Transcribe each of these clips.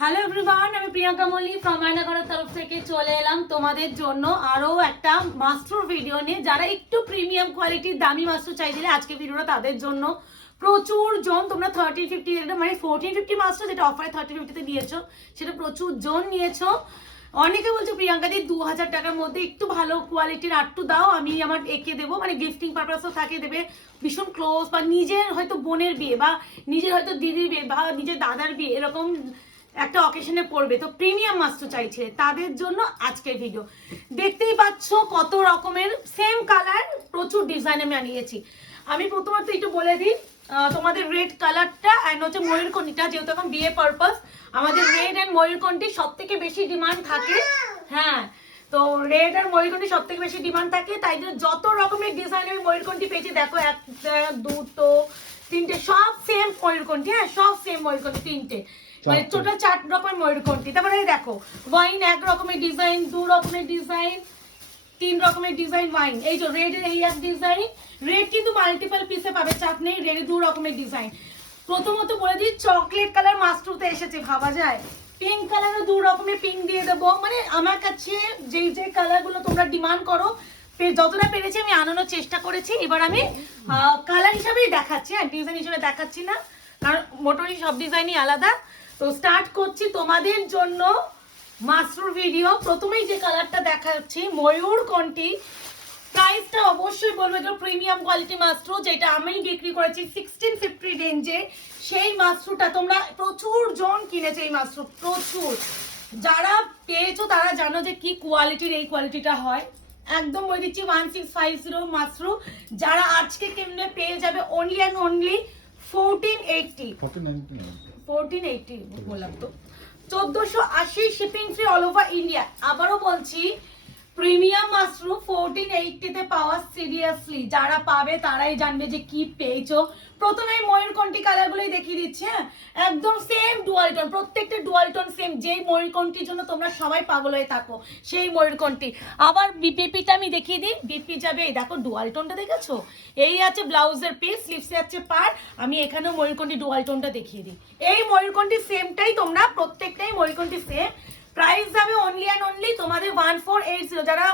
Hello everyone, আমি Priyanka মল্লি from আয়নাঘরের তরফ থেকে চলে এলাম তোমাদের জন্য আরো একটা মাস্ট্রোর ভিডিও নিয়ে। যারা একটু প্রিমিয়াম কোয়ালিটির দামি মাস্ট্রো চাইছিলে আজকে ভিডিওটা তাদের জন্য। প্রচুর জন তোমরা 1350 মানে 1450 মাস্ট্রো যেটা অফারে 1350 তে দিয়েছো সেটা প্রচুর জন নিয়েছো। অনেকে বলছো প্রিয়াঙ্কা দি 2000 টাকার মধ্যে একটু ভালো কোয়ালিটির আটটু দাও, আমি আমার এঁকে দেবো, মানে গিফটিং পারপাসও থাকে দেবে, ভীষণ ক্লোজ বা নিজের হয়তো বোনের বিয়ে বা নিজের হয়তো দিদির বিয়ে বা নিজের দাদার বিয়ে এরকম একটা অকেশনে পড়বে, তো প্রিমিয়াম মাস্ট্রো চাইছে তাদের জন্য আজকের ভিডিও। দেখতেই পাচ্ছ কত রকমের সেম কালার প্রচুর ডিজাইন আমি আনিয়েছি। আমি প্রথমত একটু বলে দিই তোমাদের রেড কালারটা অ্যান্ড হচ্ছে ময়ূরকণ্ঠীটা, যেহেতু এখন বিয়ে পারপাস আমাদের রেড অ্যান্ড ময়ূরকণ্ঠী সব থেকে বেশি ডিমান্ড থাকে। হ্যাঁ, তো রেড আর ময়ূরকণ্ঠী সব থেকে বেশি ডিমান্ড থাকে, তাই জন্য যত রকমের ডিজাইন আমি ময়ূরকণ্ঠী পেয়েছি দেখো, একটা দুটো তিনটে সব সেম ময়ূরকণ্ঠী। হ্যাঁ, সব সেম ময়ূরকণ্ঠী তিনটে, মানে টোটাল 4 রকমের ময়ূরকণ্ঠী। তারপরে দেখো ওয়াইন এক রকমের ডিজাইন, 2 রকমের ডিজাইন, 3 রকমের ডিজাইন ওয়াইন। এই যে রেড এর এই এক ডিজাইন, রেড কিন্তু মাল্টিপল পিসে পাবে, চাপ নেই, রেড 2 রকমের ডিজাইন। প্রথমত বলে দিই চকলেট কালার মাস্ট্রোতে এসেছে, ভাবা যায়। পিঙ্ক কালারও 2 রকমের পিঙ্ক দিয়ে দেবো, মানে আমার কাছে যেই যে কালারগুলো তোমরা ডিমান্ড করো যতটা পেরেছি আমি আনানোর চেষ্টা করেছি। এবার আমি কালার হিসাবেই দেখাচ্ছি, আর ডিজাইন হিসেবে দেখাচ্ছি না, কারণ মোটামুটি সব ডিজাইনই আলাদা। তো স্টার্ট করছি তোমাদের জন্য মাস্ট্রোর ভিডিও। প্রথমেই যে কালারটা দেখাচ্ছি ময়ূরকণ্ঠী, প্রাইসটা অবশ্যই বলবো যে প্রিমিয়াম কোয়ালিটি মাস্ট্রো, যেটা আমি বিক্রি করেছি 1650 রেঞ্জে। সেই মাস্ট্রোটা তোমরা প্রচুর জন কিনেছে, এই মাস্ট্রো প্রচুর, যারা পেয়েছো তারা জানো যে কি কোয়ালিটির এই কোয়ালিটিটা হয়। একদম বলে দিচ্ছি 1650 মাস্ট্রো, যারা আজকে কেমনে পেয়ে যাবে অনলি অ্যান্ড অনলি 1480 বললাম তো, 1480 shipping free all over India. আবারও বলছি প্রিমিয়াম মাস্ট্রো 1480 তে পাওয়া সিরিয়াসলি যারা পাবে তারাই জানবে যে কি পেয়েছো। প্রথমে ময়ূরকণ্ঠী কালারগুলোই দেখিয়ে দিচ্ছে, একদম সেম ডুয়াল টোন, প্রত্যেকটা ডুয়াল টোন সেম, যেই ময়ূরকণ্ঠীর জন্য তোমরা সবাই পাগল হয়ে থাকো সেই ময়ূরকণ্ঠী। আবার বিপিটা আমি দেখিয়ে দিই, বিপি যাবে, এই দেখো ডুয়াল টোনটা দেখেছো, এই আছে ব্লাউজের পিস, স্লিভসে আছে পার, আমি এখানেও ময়ূরকণ্ঠী ডুয়াল টোনটা দেখিয়ে দিই। এই ময়ূরকণ্ঠী সেমটাই তোমরা প্রত্যেকটাই ময়ূরকণ্ঠী সেম। প্রাইস যাবে অনলি অ্যান্ড অনলি তোমাদের 1480। যারা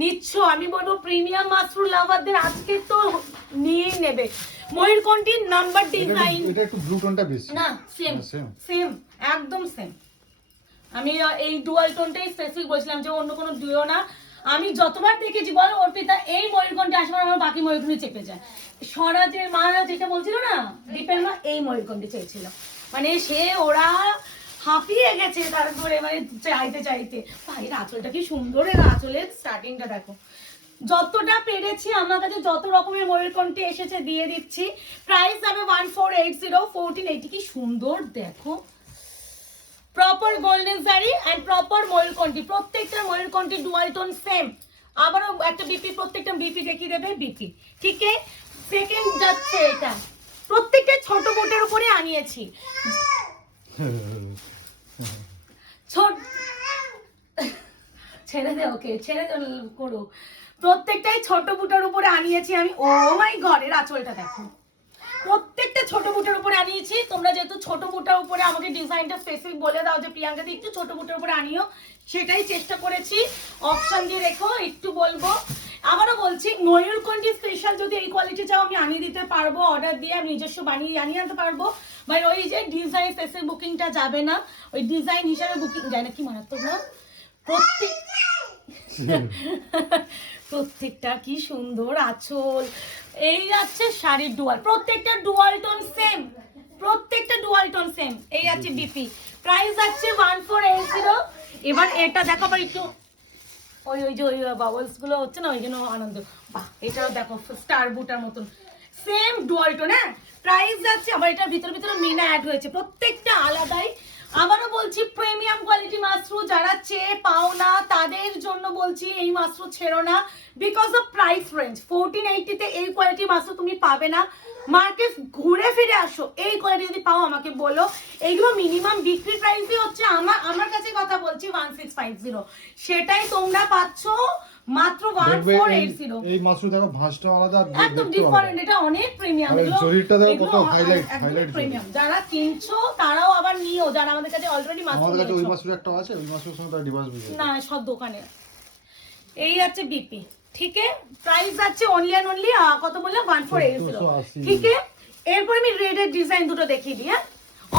নিচ্ছ আমি বলবো প্রিমিয়াম মাস্ট্রো লাভারদের আজকে তো নিয়েই নেবে। ময়ূরকণ্ঠীর নাম্বার ডিজাইন এটা একটু ব্লু টোনটা বেশি না, সেম সেম একদম সেম। আমি এই ডুয়াল টোনটাই স্পেসিফিক বলছিলাম যে অন্য কোনো দিও না। আমি যতবার দেখেছি বল অর্পিতা এই ময়ূরকণ্ঠী আসার আমার বাকি ময়ূরকণ্ঠী চেপে যায়। স্বরাজের মা যেটা বলছিল না, দীপের মা এই ময়ূরকণ্ঠী চেয়েছিল, মানে সে ওরা হাঁপিয়ে গেছে তারপরে, মানে চাইতে চাইতে। ভাই আঁচলটা কি সুন্দর, এর আঁচলের স্টার্টিংটা দেখো। যতটা পেরেছি আমার কাছে যত রকমের ময়ূরকণ্ঠী এসেছে দিয়ে দিচ্ছি। প্রাইস যাবে 1480, 1480 কি সুন্দর দেখো, proper golden sari and proper ময়ূরকণ্ঠী, প্রত্যেকটা ময়ূরকণ্ঠী ডুয়াল টোন সেম। আবারও একটা বিপি, প্রত্যেকটা বিপি দেখিয়ে দেবে বিপি, ঠিক আছে। সেকেন্ড যাচ্ছে এটা, প্রত্যেকটা ছোট বোটের উপরে আনিয়েছি, ছোট ছেড়ে দে, ওকে ছেড়ে করো, প্রত্যেকটাই ছোট বুটার উপরে আনিয়েছি আমি। ও মাই গড, এর আঁচলটা দেখো, প্রত্যেকটা ছোট বুটের উপরে আনিয়েছি। তোমরা যেহেতু ছোট বুটার উপরে আমাকে ডিজাইনটা স্পেসিফিক বলে দাও যে প্রিয়াঙ্কা দি একটু ছোট বুটের উপরে আনিও, সেটাই চেষ্টা করেছি। অপশন দিয়ে রেখো, একটু বলবো। আবারও বলছি ময়ূরকণ্ঠী স্পেশাল যদি এই কোয়ালিটি চাও আমি আনিয়ে দিতে পারবো, অর্ডার দিয়ে আমি নিজস্ব বানিয়ে আনিয়ে আনতে পারবো। বাট ওই যে ডিজাইন স্পেসিফিক বুকিংটা যাবে না, ওই ডিজাইন হিসাবে বুকিং যায় না, কি মারাত্মক না। প্রত্যেকটা কি সুন্দর আঁচল, এই যাচ্ছে শাড়ির ডুয়াল, প্রত্যেকটা ডুয়াল টোন সেম, প্রত্যেকটা ডুয়াল টোন সেম। এই আছে বিপি, প্রাইস যাচ্ছে 1480। এবার এটা দেখো আবার একটু, ওই ওই যে ওই বাবলস গুলো হচ্ছে না, ওই জন্য আনন্দ। বাহ, এটাও দেখো স্টার বুটার মতন সেম ডুয়াল টোন। হ্যাঁ, প্রাইস যাচ্ছে, আবার এটার ভিতরে ভিতরে মিনা অ্যাড হয়েছে, প্রত্যেকটা আলাদাই। আবারও বলছি প্রিমিয়াম কোয়ালিটি মাস্ট্রো যারা চেয়ে পাও না তাদের জন্য বলছি এই মাস্ট্রো ছেড়ো না, বিকজ অফ প্রাইস রেঞ্জ। 1480 তে এই কোয়ালিটি মাস্ট্রো তুমি পাবে না। মার্কেট ঘুরে ফিরে আসো, এই কোয়ালিটি যদি পাও আমাকে বলো। এইগুলো মিনিমাম বিক্রি প্রাইসই হচ্ছে আমার কাছে কথা বলছি 1650, সেটাই তোমরা পাচ্ছ মাত্র 1480। এই মাশরুম দেখো ভাঁজটা আলাদা, একদম ডিফারেন্ট, এটা অনেক প্রিমিয়াম। এগুলো জরিটা দেখো কত হাইলাইট প্রিমিয়াম। যারা কিনছো তারাও আবার নিও, যারা আমাদের কাছে অলরেডি মাশরুম আমাদের কাছে ওই নিয়েছো। মাশরুম একটা আছে, ওই মাশরুমের সঙ্গে তার ডিভাইস বুঝে না সব দোকানে। এই আছে বিপি, ঠিক আছে, প্রাইস আছে অনলি এন্ড অনলি কত বললাম 1480, ঠিক আছে। এরপর আমি রেডের ডিজাইন দুটো দেখিয়ে দিই।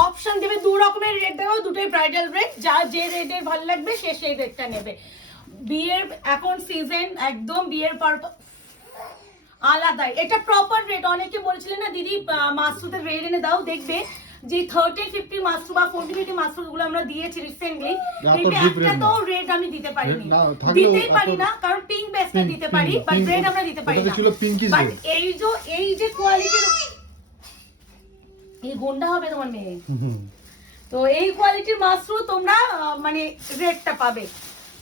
অপশন দেবে দু রকমের রেড দেবো, দুটোই ব্রাইডাল রেড, যা যে রেডের ভালো লাগবে সে সেই রেডটা নেবে। বিয়ের এখন সিজন, একদম বিয়ের পারপাস আলাদা, এটা প্রপার রেড। অনেকে বলছিলেন না দিদি মাশরুমের রেড এনে দাও, দেখবে যে 30-50 মাশরুম বা 40-50 মাশরুম গুলো আমরা দিয়েছি রিসেন্টলি, একটা তো রেড আমি দিতে পারিনি, দিতেই পারি না, কারণ পিঙ্ক বেসটা দিতে পারি বাট রেড আমরা দিতে পারি না। বাট এই যে কোয়ালিটির, এই গুন্ডা হবে তোমার মেয়ে, তো এই কোয়ালিটির মাশরুম তোমরা মানে রেডটা পাবে।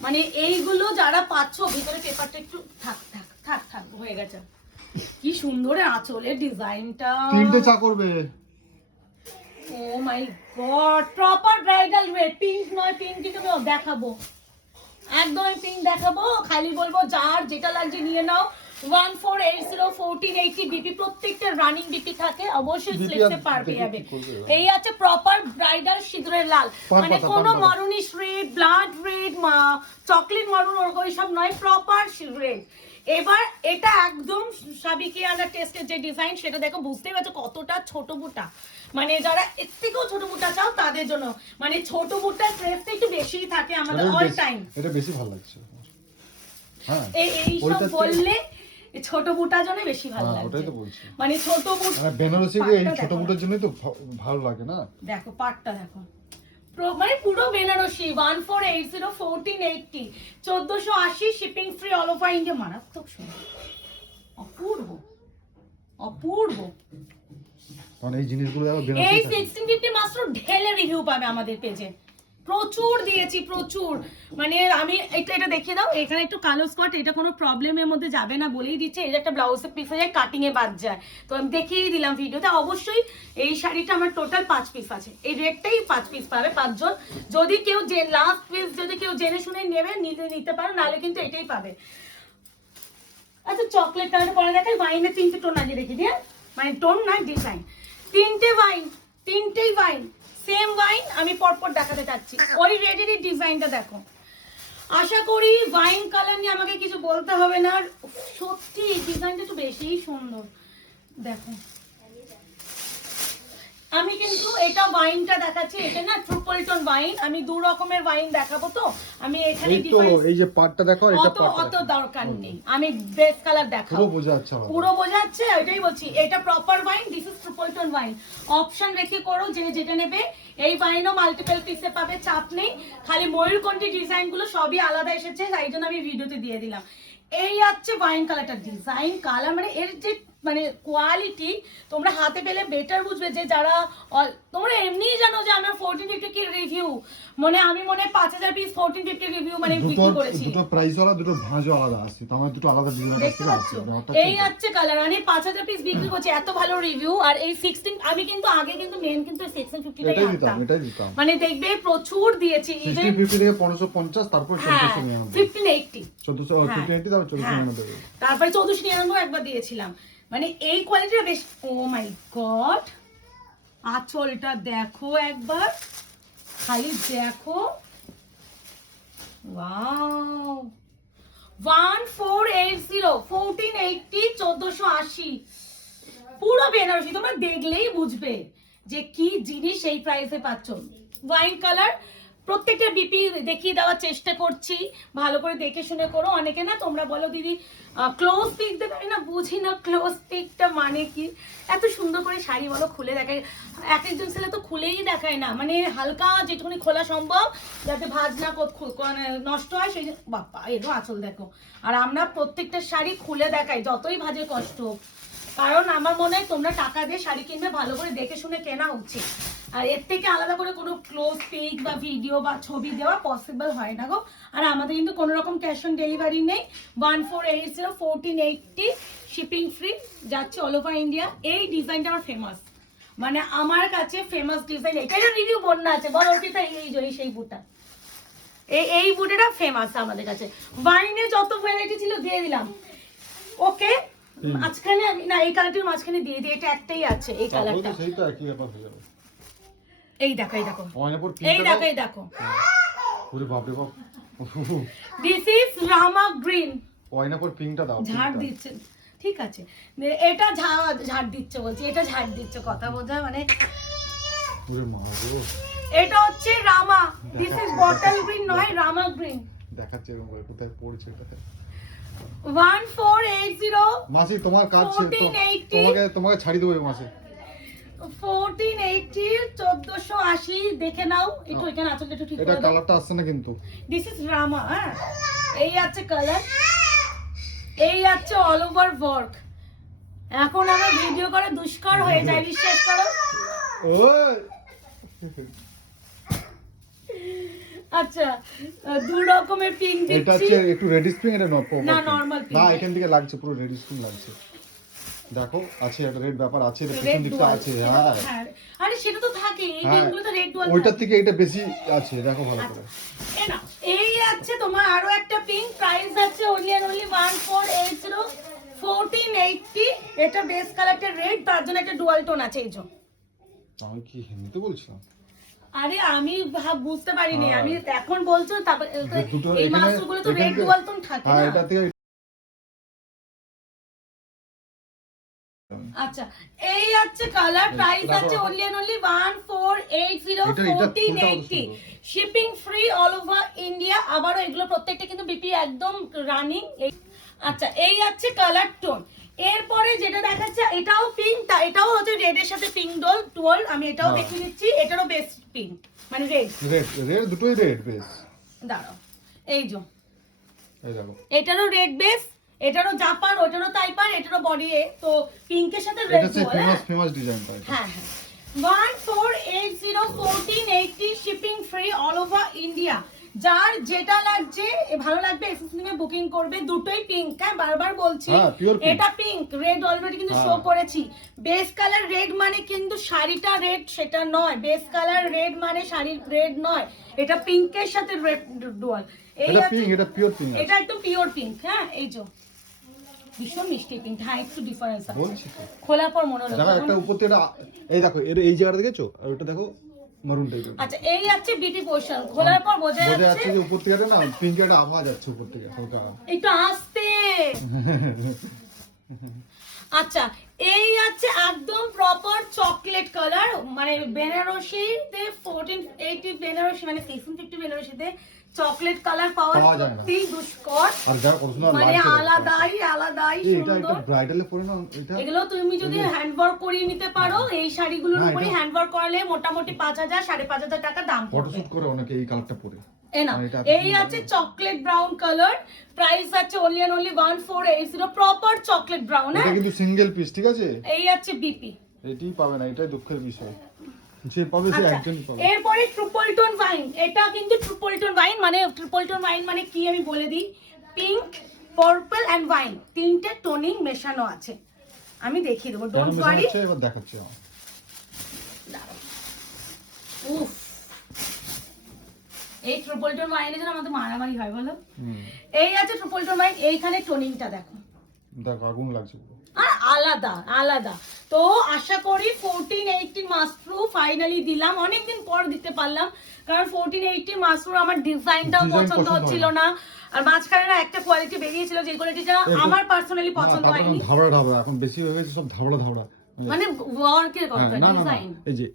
মানে এইগুলো যারা পাচ্ছ, ভিতরে পেপারটা একটু থাক থাক থাক থাক হয়ে গেছে। কি সুন্দর আঁচলের ডিজাইনটা, তিনটে চা করবে। Oh my God, proper bridal red, pink নয়, পিঙ্ক কি তুমি দেখাবো, একদম পিঙ্ক দেখাবো, খালি বলবো যার যেটা লাগছে নিয়ে নাও। 1480 1480 বিপি, প্রত্যেকটা রানিং বিপি থাকে, অবশ্যই স্লিপসে পার পেয়ে যাবে। এই আছে প্রপার ব্রাইডাল সিঁদুরের লাল, মানে কোনো maroonish red, blood red, chocolate maroon ওই সব নয়, প্রপার রেড। এবার এটা একদম সাবিকিয়ানা টেস্টের যে ডিজাইন, সেটা দেখো, বুঝতেই পারছো কতটা ছোট বুটা, মানে যারা এর থেকেও ছোট বুটা চাও তাদের জন্য, মানে ছোট বুটার ক্রেজটা একটু বেশিই থাকে আমাদের অল টাইম। এটা বেশি ভালো লাগছে, হ্যাঁ এই সব বললে ছোট বুটার জন্য বেশি ভালো লাগে, ওটাই তো বলছি, মানে ছোট বুট বেনারসি এই ছোট বুটার জন্যই তো ভালো লাগে না। দেখো পাটটা দেখো, মানে পুরো Banarasi 1480 1480 1480, shipping free all over India. মারাত্মক সুন্দর, অপূর্ব অপূর্ব। মানে এই জিনিসগুলো দেখো বেনারসি, এই 1650 মাত্র ঢেলে রিভিউ পাবে আমাদের পেজে, প্রচুর দিয়েছি প্রচুর। মানে আমি এটা দেখিয়ে দাও, এখানে একটু কালো স্কট, এটা কোনো প্রবলেমের মধ্যে যাবে না বলেই দিচ্ছে। এটা একটা ব্লাউজের পিসে যায়, কাটিং এ বাদ যায়, তো আমি দেখিয়ে দিলাম ভিডিওতে। অবশ্যই এই শাড়িটা আমার টোটাল 5 পিস আছে, এই রেটটাই 5 পিস পাবে 5 জন। যদি কেউ যে লাস্ট পিস যদি কেউ জেনে শুনে নেবে নিতে পারো, নাহলে কিন্তু এটাই পাবে। আচ্ছা চকলেট কালার পরে দেখাই, ওয়াইনের 3টে টোন আগে দেখি দিয়ে, মানে টোন না ডিজাইন, 3টে ওয়াইন, 3টেই ওয়াইন, সেম ওয়াইন আমি পরপর দেখাতে চাচ্ছি। ওই রেডেরই ডিজাইনটা দেখো, আশা করি ওয়াইন কালার নিয়ে আমাকে কিছু বলতে হবে না। সত্যি ডিজাইনটা একটু বেশিই সুন্দর, দেখো। আমি কিন্তু এটা ওয়াইনটা দেখাচ্ছি, এটা না ট্রিপল টোন ওয়াইন, আমি দু রকমের ওয়াইন দেখাবো, তো আমি এখানে এই যে পাটটা দেখো, এটা অত দরকার নেই, আমি বেস কালার দেখাবো, পুরো বোঝা যাচ্ছে, ওইটাই বলছি। এটা proper wine, this is triple tone wine. Option রেখে করো, যে যেটা নেবে। এই ওয়াইনও মাল্টিপল পিসে পাবে, চাপ নেই, খালি ময়ূরকণ্ঠী ডিজাইন গুলো সবই আলাদা এসেছে, তাই জন্য আমি ভিডিওতে দিয়ে দিলাম। এই আছে ওয়াইন কালারটা, ডিজাইন কালার, মানে এর যে মানে কোয়ালিটি তোমরা হাতে পেলে বেটার বুঝবে। যে যারা তোমরা এমনিই জানো যে আমার 1450 কি রিভিউ, মানে আমি মনে 5000 পিস 1450 রিভিউ মানে বিক্রি করেছি, দুটো প্রাইস ওরা, দুটো ভাঁজও আলাদা আছে, তো আমার দুটো আলাদা ডিজাইন আছে। এই আছে কালার, মানে 5000 পিস বিক্রি করছি, এত ভালো রিভিউ। আর এই 16 আমি কিন্তু আগে কিন্তু মেন কিন্তু 1650টাই আনতাম, মানে দেখবে প্রচুর দিয়েছি, ইভেন 1650 থেকে 1550, তারপর 1499, 1580 1480 তারপরে 1499 একবার দিয়েছিলাম। মানে এই কোয়ালিটিটা বেশ। ও মাই গড, আঁচলটা দেখো একবার, খালি দেখো, ওয়াও। 1480 1480 1480, পুরো বেনারসি, তোমরা দেখলেই বুঝবে যে কি জিনিস এই প্রাইসে পাচ্ছ। ওয়াইন কালার, প্রত্যেকটা বিপি দেখিয়ে দেওয়ার চেষ্টা করছি, ভালো করে দেখে শুনে করো। অনেকে না তোমরা বলো দিদি ক্লোজ পিক দেবে, আমি না বুঝি না ক্লোজ পিকটা মানে কি। এত সুন্দর করে শাড়ি বলো খুলে দেখায়, এক একজন ছেলে তো খুলেই দেখায় না, মানে হালকা যেটুকুনি খোলা সম্ভব যাতে ভাঁজ না নষ্ট হয় সেই। বাপ্পা এরও আঁচল দেখো। আর আমরা প্রত্যেকটা শাড়ি খুলে দেখাই, যতই ভাজে কষ্ট, কারণ আমার মনে হয় তোমরা টাকা দিয়ে শাড়ি কিনবে, ভালো করে দেখে শুনে কেনা উচিত। আর এর থেকে আলাদা করে কোনো ক্লোজ পিক বা ভিডিও বা ছবি দেওয়া পসিবল হয় না গো। আর আমাদের কিন্তু কোনো রকম ক্যাশ অন ডেলিভারি নেই। 1480 1480 শিপিং ফ্রি, যাচ্ছে অল ওভার ইন্ডিয়া। এই ডিজাইনটা আমার ফেমাস, মানে আমার কাছে ফেমাস ডিজাইন। এটাই রিভিউ বন্যা আছে, বড় অর্পিতা এই সেই বুটা এই বুটেটা ফেমাস আমাদের কাছে। ওয়াইনে যত ভ্যারাইটি ছিল দিয়ে দিলাম। ওকে, মাঝখানে না এই কালারটির মাঝখানে দিয়ে দিই, এটা একটাই আছে এই কালারটা। সেই তো একই ব্যাপার হয়ে যাবে। এই দেখো, এই দেখো, ওয়াইনের পর এই দেখো, এই দেখো, ওরে বাপ রে বাপ, দিস ইজ রামা গ্রিন। ওয়াইনের পর পিঙ্কটা দাও। ঝাড় দিচ্ছে, ঠিক আছে, এটা ঝাড় দিচ্ছে বলছি, এটা ঝাড় দিচ্ছে, কথা বোঝা মানে। ওরে মা গো, এটা হচ্ছে রামা, দিস ইজ বটল গ্রিন নয়, রামা গ্রিন। দেখাচ্ছে এরকম করে কোথায় পড়ছে এটা। 1480 মাসি তোমার কাজ ছিল, 1480 তোমাকে ছাড়ি দেবো এই মাসে। 1480 1480 দেখে নাও একটু, এখানে আঁচলটা একটু ঠিক এটা করে দাও। কালারটা আসছে না কিন্তু। দিস ইজ রামা। হ্যাঁ, এই আছে কালার, এই আছে অল ওভার ওয়ার্ক। এখন আমার ভিডিও করে দুষ্কর হয়ে যায়, বিশ্বাস করো। ওই আচ্ছা, দু রকমের পিঙ্ক এটা দিচ্ছি। হচ্ছে একটু রেডিশ পিঙ্ক, এটা না, normal pink। না এখান থেকে লাগছে পুরো রেডিশ পিঙ্ক লাগছে। দেখো আছে একটা রেড ব্যাপার আছে, এটা পিছন রেড দিকটা ডুয়াল আছে। হ্যাঁ আরে সেটা তো থাকে, এই হ্যাঁ, পিঙ্কগুলো তো রেড ডুয়াল। ওইটার থেকে এটা বেশি আছে, দেখো ভালো করে। এই নাও, এই আছে তোমার আরো একটা পিঙ্ক, প্রাইস আছে only 1480 1480। এটা বেস কালারটা রেড, তার জন্য একটা ডুয়াল টোন আছে এই যে। আমি কি হিন্দিতে বলছিলাম? আরে আমি বুঝতে পারিনি, আমি এখন বলছো তারপর দুটো এই এখানে- মাছগুলো তো রেড এখানে- ডুয়াল টোন থাকে হ্যাঁ না। এটা থেকে আচ্ছা, এই আছে কালার, প্রাইস আছে only 1480 1480। Shipping free all over India. আবারও এগুলো প্রত্যেকটা কিন্তু বিপি একদম রানিং। আচ্ছা, এই আছে কালার টোন। এরপরে যেটা দেখাচ্ছে এটাও পিঙ্ক, এটাও হচ্ছে রেড এর সাথে পিঙ্ক টোল। আমি এটাও দেখিয়ে দিচ্ছি, এটারও বেস পিঙ্ক মানে রেড। রেড দুটোই রেড বেস। দাঁড়াও, এই যে এই দেখো, এটারও রেড বেস, এটারও জাপান, ওটারও তাইপান, এটারও বডি এ, তো পিঙ্কের সাথে রেড এটা হচ্ছে ফেমাস ডিজাইনটা। হ্যাঁ হ্যাঁ, 1480 1480 shipping free all over India. যার যেটা লাগছে ভালো লাগবে এসএসএম এ বুকিং করবে। দুটোই পিঙ্ক, হ্যাঁ বারবার বলছি, হ্যাঁ, pure pink। এটা পিঙ্ক, রেড অলরেডি কিন্তু শো হ্যাঁ। করেছি। বেস কালার রেড মানে কিন্তু শাড়িটা রেড সেটা নয়, বেস কালার রেড মানে শাড়ি রেড নয়, এটা পিঙ্কের সাথে রেড ডুয়াল। এই এটা আছে- পিঙ্ক, এটা পিওর পিঙ্ক। এটা একদম পিওর পিঙ্ক। হ্যাঁ, এই যে ভীষণ মিষ্টি পিঙ্ক। হ্যাঁ, একটু ডিফারেন্স আছে, বলছি তো। খোলার পর মনে হলো। দেখো একটা উপর থেকে এই দেখো এই জায়গাটা দেখেছো, আর ওটা দেখো মারুন টাইপের। আচ্ছা, এই আছে বিটি পোর্শন, খোলার পর বোঝা বোঝা যাচ্ছে যাচ্ছে যে উপর থেকে না পিঙ্ক একটা আওয়াজ যাচ্ছে উপর থেকে ওটা। একটু আস্তে। আচ্ছা, এই আছে একদম প্রপার চকলেট কালার, মানে বেনারসিতে 1480 বেনারসি মানে 650 বেনারসিতে চকলেট কালার পাওয়া পাওয়া যায় না। সত্যি দুষ্কর, আর দেখো কত সুন্দর মানে লাগছে। আলাদাই এটা সুন্দর। ব্রাইডালে পরে না এটা। এগুলো তুমি যদি হ্যান্ড ওয়ার্ক করিয়ে নিতে পারো, এই শাড়িগুলোর না, উপরে এটা- হ্যান্ড ওয়ার্ক করালে মোটামুটি 5000 5,500 টাকা দাম পড়বে। ফটোশুট করে অনেকে এই কালারটা পরে। এই না, এটা এই আছে চকলেট ব্রাউন কালার, প্রাইস আছে only 1480 প্রপার চকলেট ব্রাউন। এটা হ্যাঁ, কিন্তু সিঙ্গেল পিস, ঠিক আছে? এই আছে বিপি। এটাই পাবে না, এটাই দুঃখের বিষয়। যে পাবে সে আচ্ছা, একজনই পাবে। এরপরে ট্রিপল টোন ওয়াইন। এটা কিন্তু ট্রিপল টোন ওয়াইন, মানে ট্রিপল টোন ওয়াইন মানে কি আমি বলে দিই, পিঙ্ক পার্পল এন্ড ওয়াইন তিনটে টোনিং মেশানো আছে। আমি দেখিয়ে দেবো, কেন ডোন্ট মেশানো ওয়ারি। হচ্ছে এবার দেখাচ্ছি আমার। উফ, এই ট্রিপল টোন ওয়াইনের জন্য আমাদের মারামারি হয় বলো। এই আছে ট্রিপল টোন ওয়াইন, এইখানে টোনিংটা দেখো, দেখো আগুন লাগছে পুরো। আর আলাদা। তো আশা করি 1480 মাসরু ফাইনালি দিলাম, অনেকদিন পর দিতে পারলাম, কারণ 1480 মাসরু আমার ডিজাইনটাও Design পছন্দ পছন্দ হচ্ছিল হয়নি। না, আর মাঝখানে না একটা কোয়ালিটি বেরিয়েছিল যে কোয়ালিটিটা আমার পার্সোনালি পছন্দ হয়নি, ধাবড়া এখন বেশি হয়ে গেছে সব ধাবড়া। মানে ওয়ার্কের হ্যাঁ, কথা, না ডিজাইন।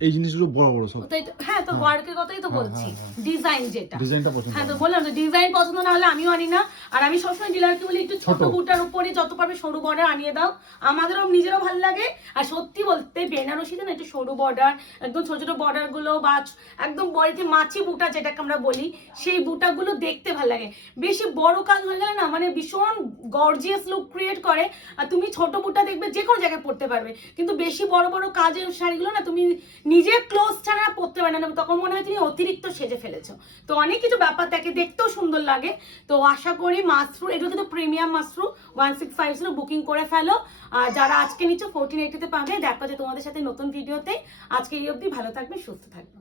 এই জিনিসগুলো বড় বড় সব হ্যাঁ, তো ওয়ার্কের কথাই তো বলছি, ডিজাইন যেটা। ডিজাইনটা পছন্দ হ্যাঁ, তো হয়। বললাম তো ডিজাইন পছন্দ না হলে আমিও আনি না। আর আমি সবসময় ডিলারকে বলি একটু ছোট বুটার উপরে যত পারবে সরু বর্ডার আনিয়ে দাও, আমাদেরও নিজেরও ভালো লাগে। আর সত্যি বলতে বেনারসিতে না একটু সরু বর্ডার, একদম ছোট ছোট বর্ডার গুলো বা একদম বড়িতে মাছি বুটা যেটাকে আমরা বলি, সেই বুটাগুলো দেখতে ভালো লাগে। বেশি বড় কাজ হয়ে গেলে না মানে ভীষণ গর্জিয়াস লুক ক্রিয়েট করে। আর তুমি ছোট বুটা দেখবে যে কোনো জায়গায় পড়তে পারবে, কিন্তু বেশি বড় বড় কাজের শাড়িগুলো না তুমি নিজের ক্লোজ ছাড়া পড়তে পারবে না, তখন মনে হয় তুমি অতিরিক্ত সেজে ফেলেছো। তো অনেক কিছু ব্যাপার থাকে, দেখতেও সুন্দর লাগে। তো আশা করি মাসরু, এগুলো কিন্তু প্রিমিয়াম মাসরু 1650 বুকিং করে ফেলো। আর যারা আজকে নিচ্ছ 1480 তে পাবে। দেখা যায় তোমাদের সাথে নতুন ভিডিওতে। আজকে এই অবধি, ভালো থাকবে, সুস্থ থাকবে।